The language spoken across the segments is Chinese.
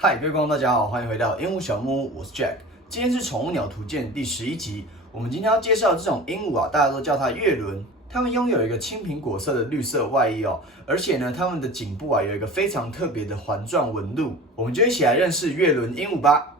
嗨，各位观众，大家好，欢迎回到鹦鹉小木屋，我是 Jack。今天是宠物鸟图鉴第11集。我们今天要介绍的这种鹦鹉啊，大家都叫它月轮。它们拥有一个青苹果色的绿色外衣哦，而且呢，它们的颈部啊有一个非常特别的环状纹路。我们就一起来认识月轮鹦鹉吧。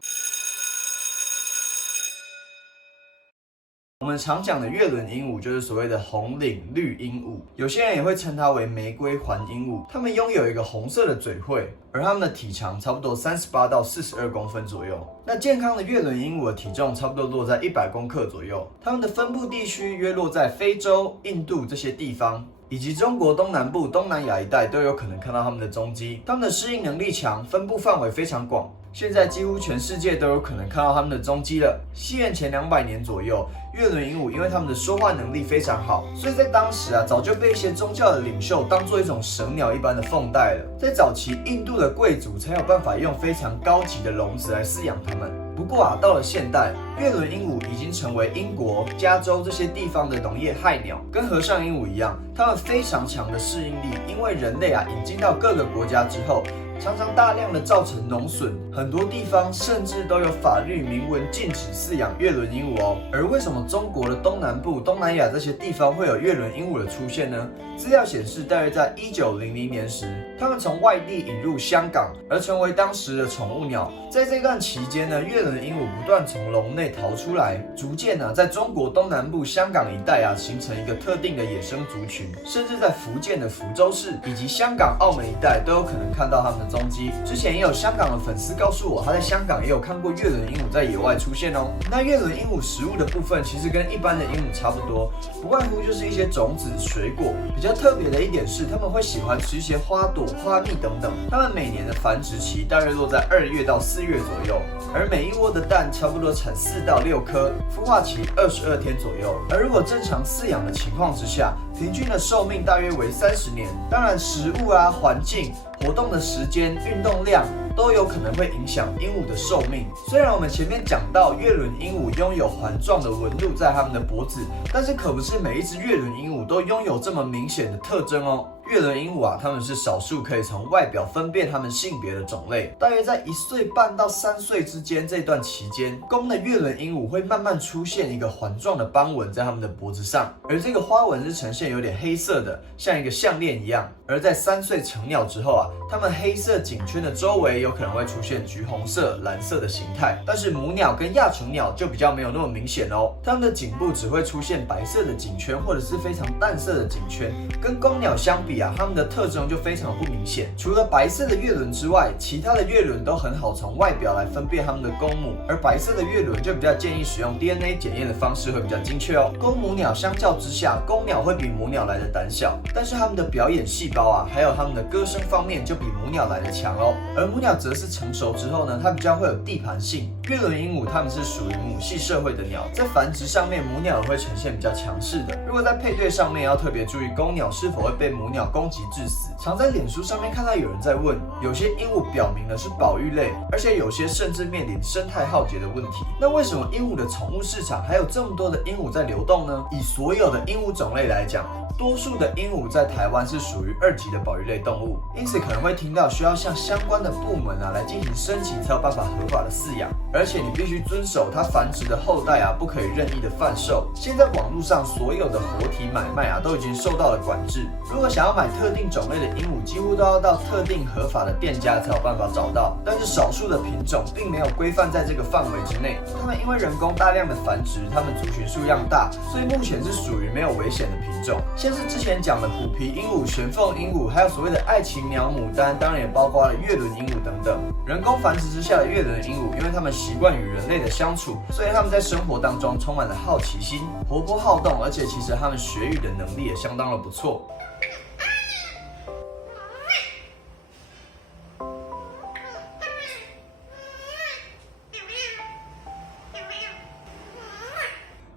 我们常讲的月轮鹦鹉就是所谓的红领绿鹦鹉，有些人也会称它为玫瑰环鹦鹉。它们拥有一个红色的嘴喙，而它们的体长差不多38到42公分左右。那健康的月轮鹦鹉的体重差不多落在100公克左右。它们的分布地区约落在非洲、印度这些地方，以及中国东南部、东南亚一带都有可能看到它们的踪迹。它们的适应能力强，分布范围非常广。现在几乎全世界都有可能看到它们的踪迹了。西元前200年左右，月轮鹦鹉因为它们的说话能力非常好，所以在当时啊，早就被一些宗教的领袖当作一种神鸟一般的奉待了。在早期，印度的贵族才有办法用非常高级的笼子来饲养它们。不过啊，到了现代，月轮鹦鹉已经成为英国、加州这些地方的农业害鸟。跟和尚鹦鹉一样，它们非常强的适应力，因为人类啊引进到各个国家之后，常常大量的造成农损，很多地方甚至都有法律明文禁止饲养月轮鹦鹉哦。而为什么中国的东南部、东南亚这些地方会有月轮鹦鹉的出现呢？资料显示，大约在1900年时，它们从外地引入香港，而成为当时的宠物鸟。在这段期间呢，月轮鹦鹉不断从笼内逃出来，逐渐呢，在中国东南部、香港一带啊，形成一个特定的野生族群，甚至在福建的福州市以及香港、澳门一带都有可能看到它们的踪迹。之前也有香港的粉丝告诉我，他在香港也有看过月轮鹦鹉在野外出现哦。那月轮鹦鹉食物的部分其实跟一般的鹦鹉差不多，不外乎就是一些种子、水果。比较特别的一点是，它们会喜欢吃一些花朵、花蜜等等。它们每年的繁殖期大约落在2月到4月左右，而每一窝的蛋差不多产4到6颗，孵化期22天左右。而如果正常饲养的情况之下，平均的寿命大约为30年。当然，食物啊、环境、活动的时间、运动量都有可能会影响鹦鹉的寿命。虽然我们前面讲到月轮鹦鹉拥有环状的纹路在它们的脖子，但是可不是每一只月轮鹦鹉都拥有这么明显的特征哦。月轮鹦鹉啊，它们是少数可以从外表分辨它们性别的种类。大约在1岁半到3岁之间这段期间，公的月轮鹦鹉会慢慢出现一个环状的斑纹在它们的脖子上，而这个花纹是呈现有点黑色的，像一个项链一样。而在3岁成鸟之后啊，它们黑色颈圈的周围有可能会出现橘红色、蓝色的形态，但是母鸟跟亚雏鸟就比较没有那么明显哦。它们的颈部只会出现白色的颈圈或者是非常淡色的颈圈，跟公鸟相比啊，它们的特征就非常不明显。除了白色的月轮之外，其他的月轮都很好从外表来分辨它们的公母，而白色的月轮就比较建议使用 DNA 检验的方式会比较精确哦。公母鸟相较之下，公鸟会比母鸟来的胆小，但是它们的表演细胞啊，还有它们的歌声方面就比母鸟来的强哦。而母鸟则是成熟之后呢，它比较会有地盘性。月轮鹦鹉它们是属于母系社会的鸟，在繁殖上面母鸟会呈现比较强势的。如果在配对上面要特别注意公鸟是否会被母鸟攻击致死。常在脸书上面看到有人在问，有些鹦鹉表明了是保育类，而且有些甚至面临生态浩劫的问题。那为什么鹦鹉的宠物市场还有这么多的鹦鹉在流动呢？以所有的鹦鹉种类来讲，多数的鹦鹉在台湾是属于2级的保育类动物，因此可能会听到需要向相关的部门啊来进行申请，才有办法合法的饲养，而且你必须遵守它繁殖的后代啊不可以任意的贩售。现在网络上所有的活体买卖啊都已经受到了管制，如果想要买特定种类的鹦鹉，几乎都要到特定合法的店家才有办法找到。但是少数的品种并没有规范在这个范围之内，它们因为人工大量的繁殖，它们族群数量大，所以目前是属于没有危险的品种。像是之前讲的虎皮鹦鹉、玄凤鹦鹉，还有所谓的爱情鸟牡丹，当然也包括了月轮鹦鹉等等。人工繁殖之下的月轮鹦鹉，因为它们习惯与人类的相处，所以它们在生活当中充满了好奇心，活泼好动，而且其实它们学语的能力也相当的不错。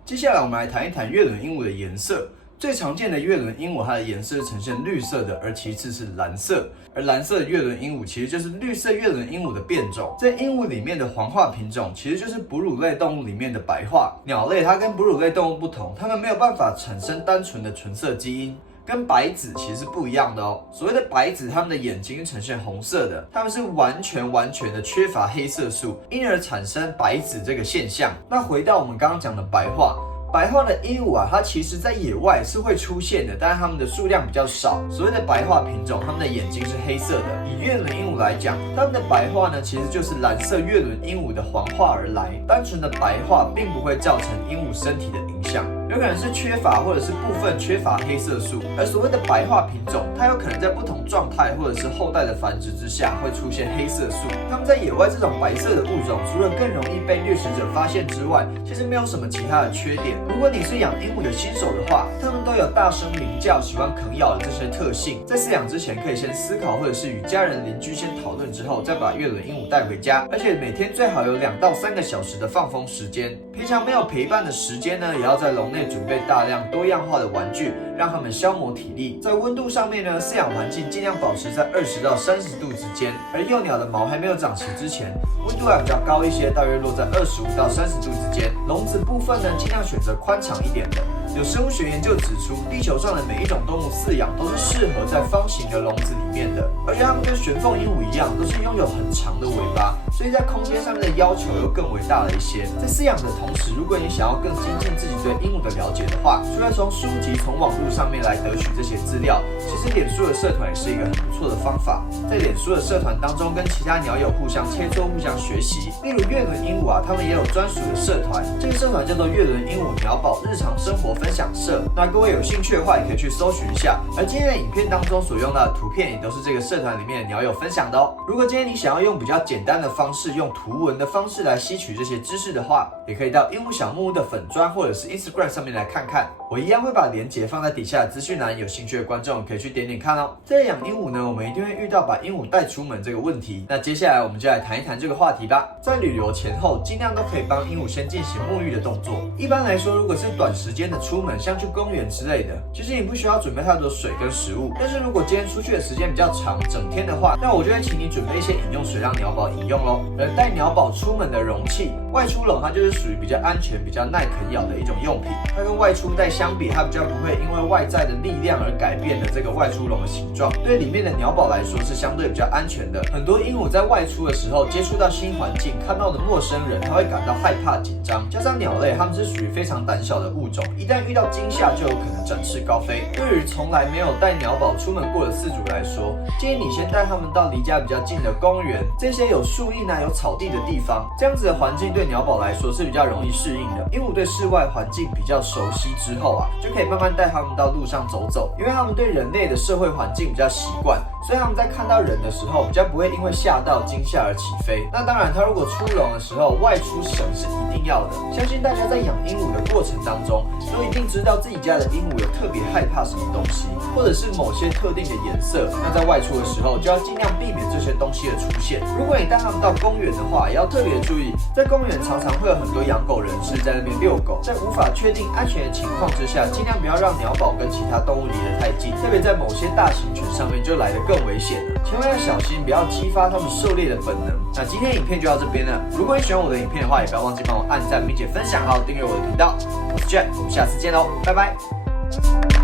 接下来我们来谈一谈月轮鹦鹉的颜色。最常见的月轮鹦鹉，它的颜色是呈现绿色的，而其次是蓝色。而蓝色的月轮鹦鹉其实就是绿色月轮鹦鹉的变种。在鹦鹉里面的黄化品种，其实就是哺乳类动物里面的白化。鸟类它跟哺乳类动物不同，它们没有办法产生单纯的纯色基因。跟白子其实是不一样的哦。所谓的白子，它们的眼睛呈现红色的，它们是完全的缺乏黑色素，因而产生白子这个现象。那回到我们刚刚讲的白化。白化的鹦鹉啊，它其实在野外是会出现的，但是它们的数量比较少。所谓的白化品种，它们的眼睛是黑色的。以月轮鹦鹉来讲，它们的白化呢，其实就是蓝色月轮鹦鹉的黄化而来。单纯的白化并不会造成鹦鹉身体的影响，有可能是缺乏或者是部分缺乏黑色素。而所谓的白化品种，它有可能在不同状态或者是后代的繁殖之下会出现黑色素。它们在野外这种白色的物种，除了更容易被掠食者发现之外，其实没有什么其他的缺点。如果你是养鹦鹉的新手的话，它们都有大声鸣叫、喜欢啃咬的这些特性。在饲养之前，可以先思考，或者是与家人、邻居先讨论之后，再把月轮鹦鹉带回家。而且每天最好有2到3个小时的放风时间。平常没有陪伴的时间呢，也要在笼内准备大量多样化的玩具，让它们消磨体力。在温度上面呢，饲养环境尽量保持在20到30度之间。而幼鸟的毛还没有长齐之前，温度还比较高一些，大约落在25到30度之间。笼子部分呢，尽量选择宽敞一点的。有生物学研究指出，地球上的每一种动物饲养都是适合在方形的笼子里面的，而且它们跟玄凤鹦鹉一样，都是拥有很长的尾巴，所以在空间上面的要求又更为大了一些。在饲养的同时，如果你想要更精进自己对鹦鹉的了解的话，除了从书籍、从网络上面来得取这些资料，其实脸书的社团也是一个很不错的方法。在脸书的社团当中，跟其他鸟友互相切磋、互相学习。例如月轮鹦鹉啊，他们也有专属的社团，这个社团叫做月轮鹦鹉鸟宝日常生活分享社。那各位有兴趣的话，也可以去搜寻一下。而今天的影片当中所用到的图片，也都是这个社团里面的鸟友分享的哦。如果今天你想要用比较简单的方式，用图文的方式来吸取这些知识的话，也可以到鹦鹉小木屋的粉专或者是 Instagram 上面来看看。我一样会把连结放在底下的资讯栏，有兴趣的观众可以去点点看哦。在养鹦鹉呢，我们一定会遇到把鹦鹉带出门这个问题。那接下来我们就来谈一谈这个话题吧。在旅游前后，尽量都可以帮鹦鹉先进行沐浴的动作。一般来说，如果是短时间的出门，像去公园之类的，其实你不需要准备太多水跟食物。但是如果今天出去的时间比较长，整天的话，那我就会请你准备一些饮用水让鸟宝饮用咯。而带鸟宝出门的容器，外出笼它就是属于比较安全、比较耐啃咬的一种用品。它跟外出袋相比，它比较不会因为外在的力量而改变了这个外出笼的形状，对里面的鸟宝来说是相对比较安全的。很多鹦鹉在外出的时候接触到新环境，看到的陌生人，它会感到害怕、紧张。加上鸟类它们是属于非常胆小的物种，一旦遇到惊吓就有可能展翅高飞。对于从来没有带鸟宝出门过的饲主来说，建议你先带它们到离家比较近的公园，这些有树荫有草地的地方，这样子的环境对鸟宝来说是比较容易适应的。鹦鹉对室外环境比较熟悉之后啊，就可以慢慢带它们到路上走走，因为它们对人类的社会环境比较习惯，所以它们在看到人的时候比较不会因为吓到惊吓而起飞。那当然，它如果出笼的时候外出绳是一定要的。相信大家在养鹦鹉的过程当中，都一定知道自己家的鹦鹉有特别害怕什么东西，或者是某些特定的颜色。那在外出的时候，就要尽量避免这些东西的出现。如果你带它们到公园的话，也要特别注意，在公园常常会有很多养狗人士在那边遛狗，在无法确定安全的情况之下，尽量不要让鸟宝跟其他动物离得太近，特别在某些大型犬上面就来得更危险了，千万要小心，不要激发它们狩猎的本能。那今天影片就到这边了，如果你喜欢我的影片的话，也不要忘记帮我按赞并且分享，还有订阅我的频道。我是 Jack， 我们下次见喽，拜拜。